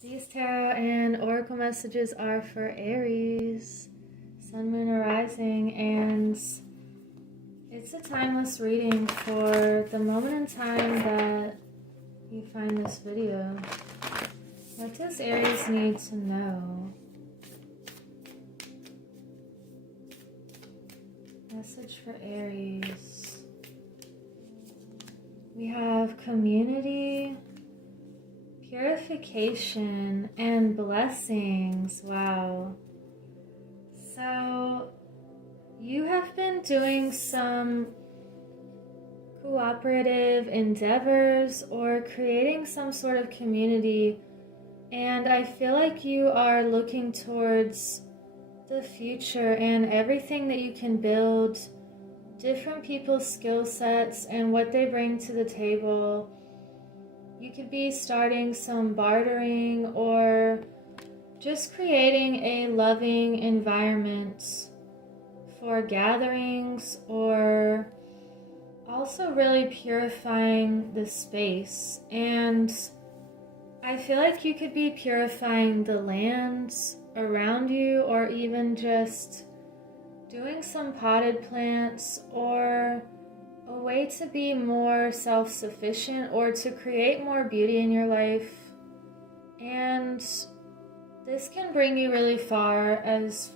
These tarot and oracle messages are for Aries, Sun, Moon, or Rising, and it's a timeless reading for the moment in time that you find this video. What does Aries need to know? Message for Aries. We have community, purification, and blessings. Wow. So you have been doing some cooperative endeavors or creating some sort of community, and I feel like you are looking towards the future and everything that you can build, different people's skill sets and what they bring to the table. You could be starting some bartering or just creating a loving environment for gatherings, or also really purifying the space. And I feel like you could be purifying the lands around you, or even just doing some potted plants, or a way to be more self-sufficient or to create more beauty in your life. And this can bring you really far as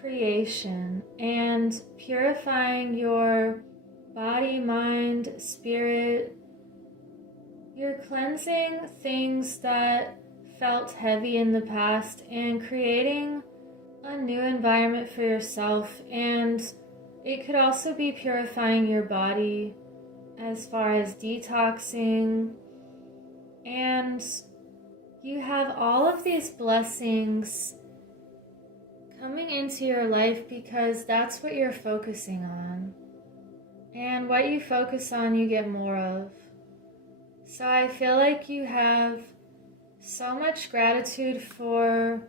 creation and purifying your body, mind, spirit. You're cleansing things that felt heavy in the past and creating a new environment for yourself. And it could also be purifying your body as far as detoxing. And you have all of these blessings coming into your life because that's what you're focusing on. And what you focus on, you get more of. So I feel like you have so much gratitude for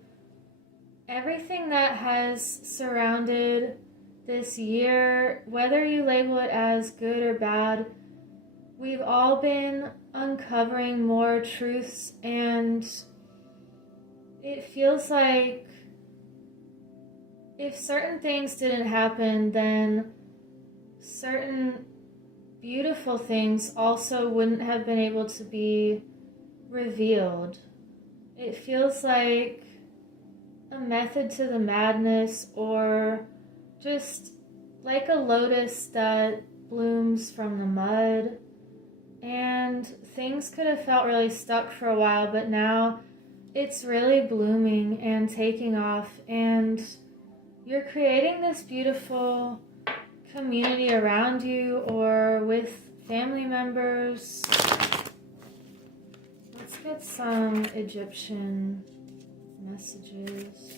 everything that has surrounded this year, whether you label it as good or bad. We've all been uncovering more truths, and it feels like if certain things didn't happen, then certain beautiful things also wouldn't have been able to be revealed. It feels like a method to the madness, or just like a lotus that blooms from the mud. And things could have felt really stuck for a while, but now it's really blooming and taking off, and you're creating this beautiful community around you or with family members. Let's get some Egyptian messages.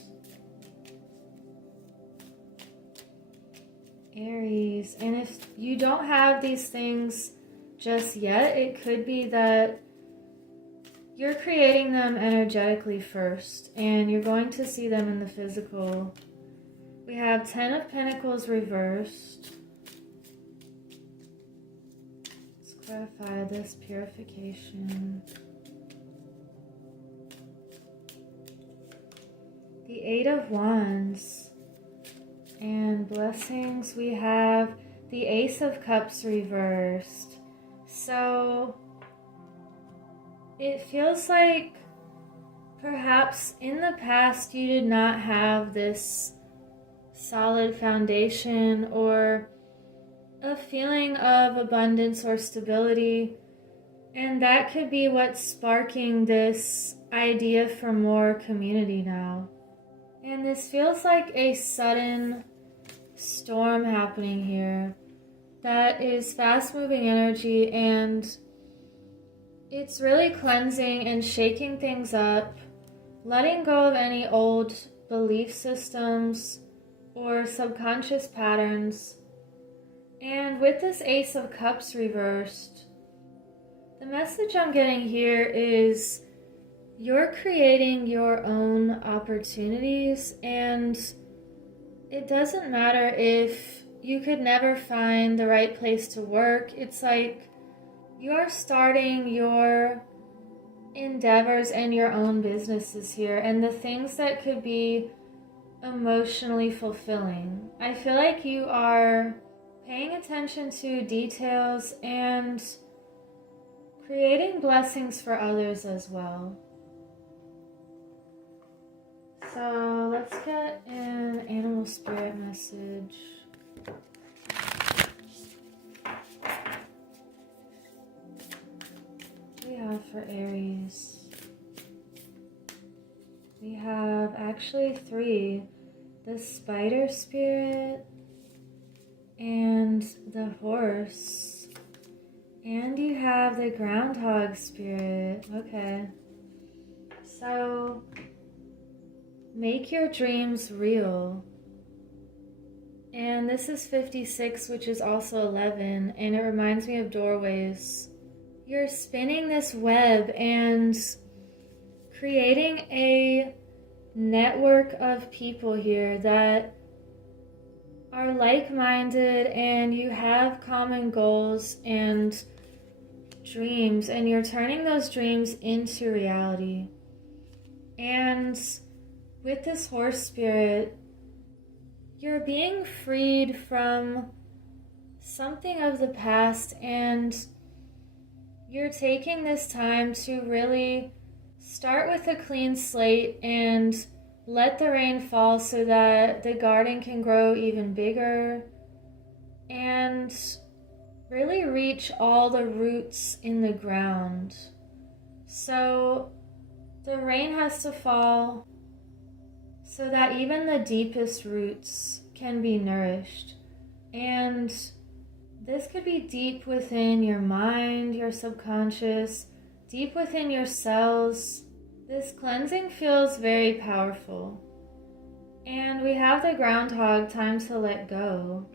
Aries, and if you don't have these things just yet, it could be that you're creating them energetically first, and you're going to see them in the physical. We have 10 of Pentacles reversed. Let's clarify this purification. The 8 of Wands. And blessings, we have the Ace of Cups reversed. So it feels like perhaps in the past you did not have this solid foundation or a feeling of abundance or stability, and that could be what's sparking this idea for more community now. And this feels like a sudden storm happening here that is fast-moving energy, and it's really cleansing and shaking things up, letting go of any old belief systems or subconscious patterns. And with this Ace of Cups reversed, the message I'm getting here is you're creating your own opportunities, and it doesn't matter if you could never find the right place to work. It's like you're starting your endeavors and your own businesses here, and the things that could be emotionally fulfilling. I feel like you are paying attention to details and creating blessings for others as well. So let's get an animal spirit message. What do we have for Aries? We have actually 3. The spider spirit and the horse. And you have the groundhog spirit. Okay. So make your dreams real. And this is 56, which is also 11, and it reminds me of doorways. You're spinning this web and creating a network of people here that are like-minded, and you have common goals and dreams, and you're turning those dreams into reality. And with this horse spirit, you're being freed from something of the past, and you're taking this time to really start with a clean slate and let the rain fall so that the garden can grow even bigger and really reach all the roots in the ground. So the rain has to fall so that even the deepest roots can be nourished. And this could be deep within your mind, your subconscious, deep within your cells. This cleansing feels very powerful. And we have the groundhog, time to let go.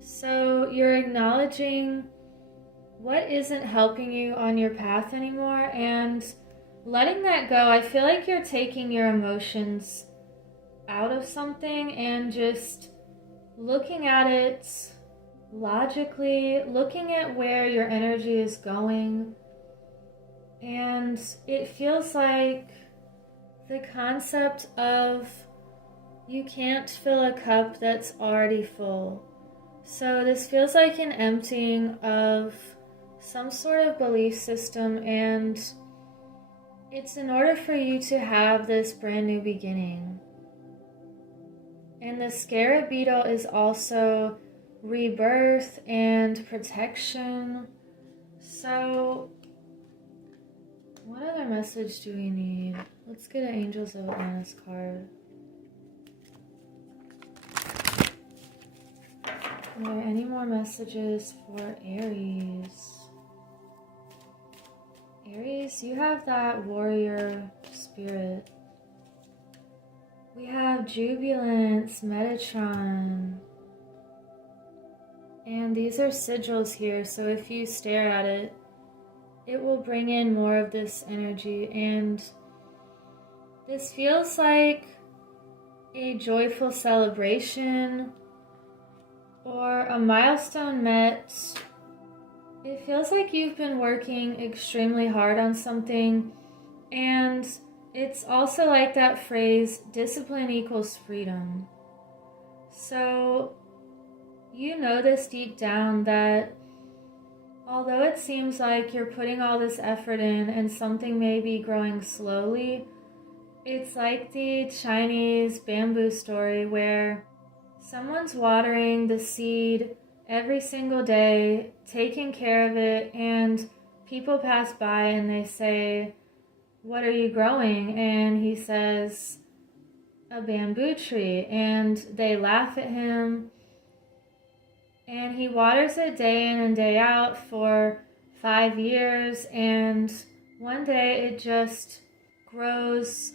So you're acknowledging what isn't helping you on your path anymore and letting that go. I feel like you're taking your emotions out of something and just looking at it logically, looking at where your energy is going. And it feels like the concept of you can't fill a cup that's already full. So this feels like an emptying of some sort of belief system, and it's in order for you to have this brand new beginning. And the scarab beetle is also rebirth and protection. So what other message do we need? Let's get an Angels of Atlantis card. Are there any more messages for Aries? Aries, you have that warrior spirit. We have Jubilance, Metatron. And these are sigils here, so if you stare at it, it will bring in more of this energy. And this feels like a joyful celebration or a milestone met. It feels like you've been working extremely hard on something, and it's also like that phrase, discipline equals freedom. So you know this deep down that although it seems like you're putting all this effort in and something may be growing slowly, it's like the Chinese bamboo story where someone's watering the seed every single day, taking care of it, and people pass by and they say, "What are you growing?" And he says, "A bamboo tree." And they laugh at him. And he waters it day in and day out for 5 years. And one day it just grows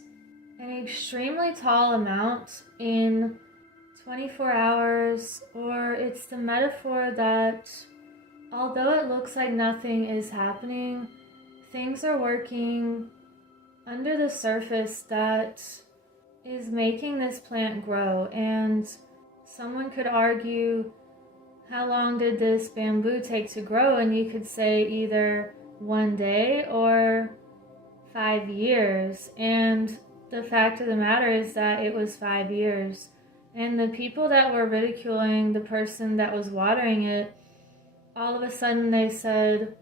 an extremely tall amount in 24 hours, or it's the metaphor that although it looks like nothing is happening, things are working under the surface that is making this plant grow. And someone could argue, how long did this bamboo take to grow? And you could say either one day or 5 years. And the fact of the matter is that it was 5 years. And the people that were ridiculing the person that was watering it, all of a sudden they said,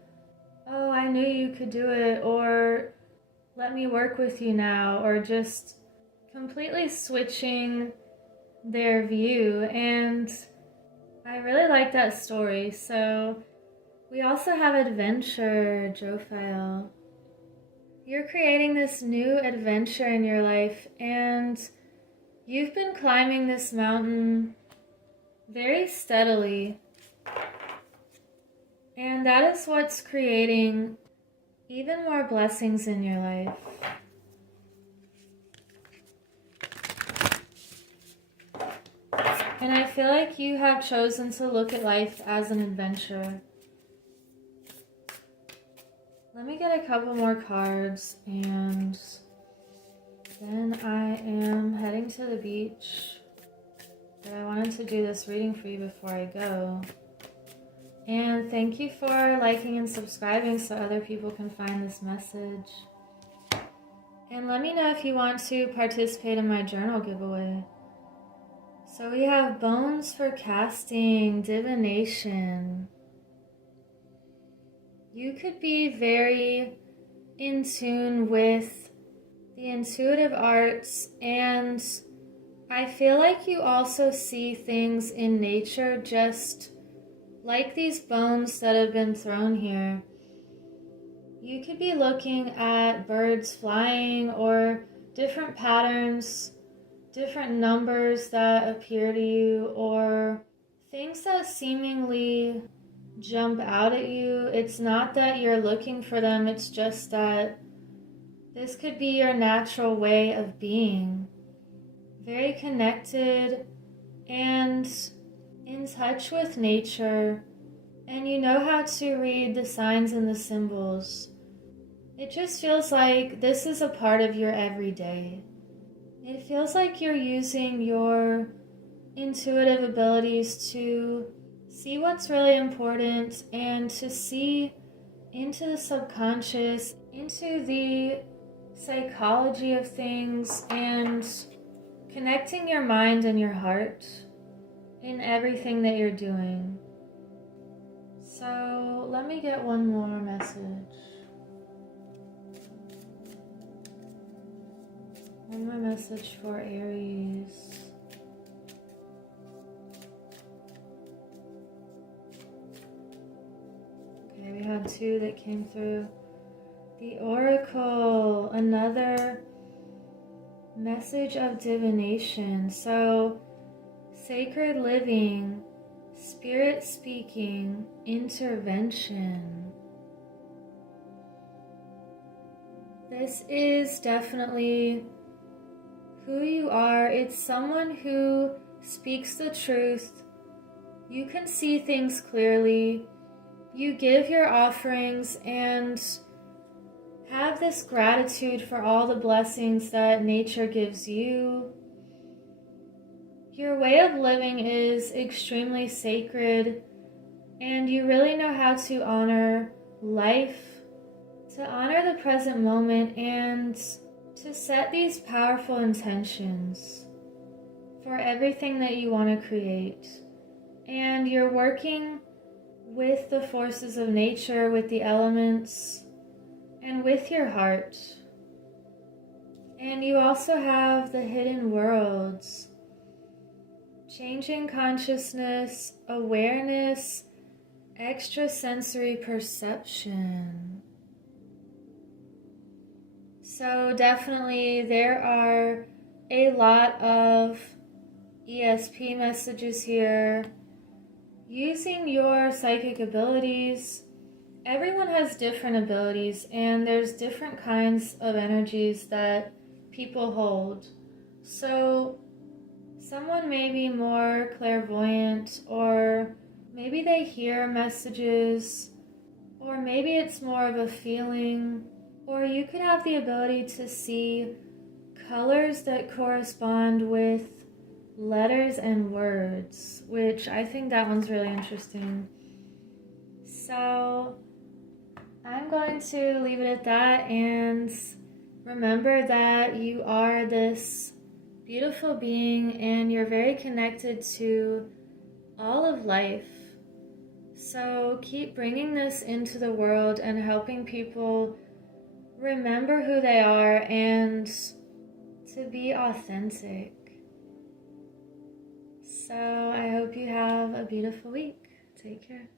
"Oh, I knew you could do it," or "Let me work with you now," or just completely switching their view. And I really like that story. So we also have adventure, Jophiel. You're creating this new adventure in your life, and you've been climbing this mountain very steadily. And that is what's creating even more blessings in your life. And I feel like you have chosen to look at life as an adventure. Let me get a couple more cards, and then I am heading to the beach. But I wanted to do this reading for you before I go. And thank you for liking and subscribing so other people can find this message. And let me know if you want to participate in my journal giveaway. So we have bones for casting, divination. You could be very in tune with the intuitive arts, and I feel like you also see things in nature just like these bones that have been thrown here. You could be looking at birds flying or different patterns, different numbers that appear to you, or things that seemingly jump out at you. It's not that you're looking for them, it's just that this could be your natural way of being. Very connected and in touch with nature, and you know how to read the signs and the symbols. It just feels like this is a part of your everyday. It feels like you're using your intuitive abilities to see what's really important and to see into the subconscious, into the psychology of things, and connecting your mind and your heart in everything that you're doing. So let me get one more message. One more message for Aries. Okay, we had two that came through. The Oracle, another message of divination. So, sacred living, spirit speaking, intervention. This is definitely who you are. It's someone who speaks the truth. You can see things clearly. You give your offerings and have this gratitude for all the blessings that nature gives you. Your way of living is extremely sacred, and you really know how to honor life, to honor the present moment, and to set these powerful intentions for everything that you want to create. And you're working with the forces of nature, with the elements, and with your heart. And you also have the hidden worlds, changing consciousness, awareness, extrasensory perception. So definitely there are a lot of ESP messages here. Using your psychic abilities. Everyone has different abilities, and there's different kinds of energies that people hold. So someone may be more clairvoyant, or maybe they hear messages, or maybe it's more of a feeling, or you could have the ability to see colors that correspond with letters and words, which I think that one's really interesting. So I I'm going to leave it at that, and remember that you are this beautiful being and you're very connected to all of life. So keep bringing this into the world and helping people remember who they are and to be authentic. So I hope you have a beautiful week. Take care.